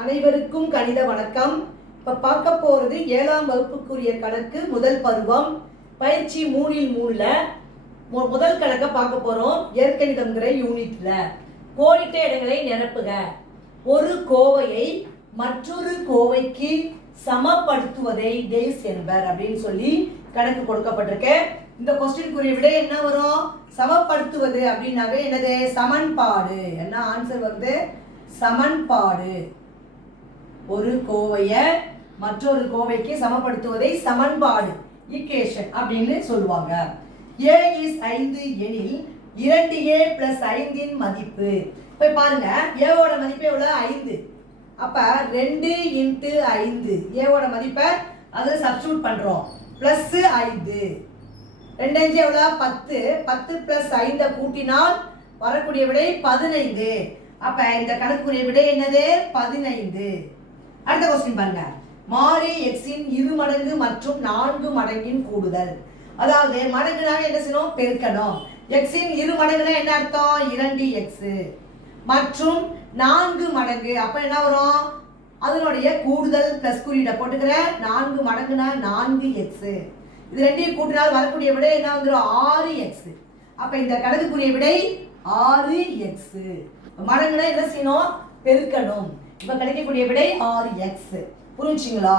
அனைவருக்கும் கணித வணக்கம். இப்ப பார்க்க போறது 7ஆம் வகுப்புக்குரிய கணக்கு முதல் பருவம் பயிற்சி 3ல் முதல் கணக்கை பார்க்க போறோம். இயற்கணிதம்ங்கிற யூனிட்ல கோடிட்ட இடங்களை நிரப்புக. ஒரு கோவையை மற்றொரு கோவைக்கு சமப்படுத்துவதை டேஸ் என்பர் அப்படின்னு சொல்லி கணக்கு கொடுக்கப்பட்டிருக்கு. இந்த கொஸ்டினுக்குரிய விடை என்ன வரும்? சமப்படுத்துவது அப்படின்னாவே என்னது? சமன்பாடு. என்ன ஆன்சர் வருது? சமன்பாடு. ஒரு கோவையை மற்றொரு கோவைக்கு சமப்படுத்துவதை சமன்பாடு ஈக்குவேஷன் அப்படின்னு சொல்லுவாங்க. a is 5 எனில் 2a plus 5 இன் மதிப்பு. இப்ப பாருங்க, a ஓட மதிப்பு எவ்வளவு? 5. அப்ப 2 into 5 a ஓட மதிப்பை அதை சப்ஸ்டிட்யூட் பண்றோம். பிளஸ் 5 2 5 எவ்வளவு? 10. 10 plus 5 கூட்டினால் வரக்கூடிய விடை 15. அப்ப இந்த கணக்குரிய விடை என்னது? 15. அடுத்த क्वेश्चन பாருங்க. மாறி x இன் 2 மடங்கு மற்றும் 4 மடங்கின் கூடுதல். அதாவது மடங்குனா என்ன செய்யணும்? பெருக்கணும். x இன் 2 மடங்குனா என்ன அர்த்தம்? 2x மற்றும் 4 மடங்கு அப்ப என்ன வரும்? அதனுடைய கூடுதல் பிளஸ் குறியீடை போட்டுக்கிறேன். 4 மடங்குனா 4x. இது ரெண்டையும் கூட்டினால் வரக்கூடிய விடை என்ன வந்துரும்? 6x. அப்ப இந்த கணக்குக்குரிய விடை 6x. மடங்குனா என்ன செய்யணும்? பெருக்கணும். இப்ப கிடைக்கக்கூடிய விடை 6x. புரிஞ்சுங்களா?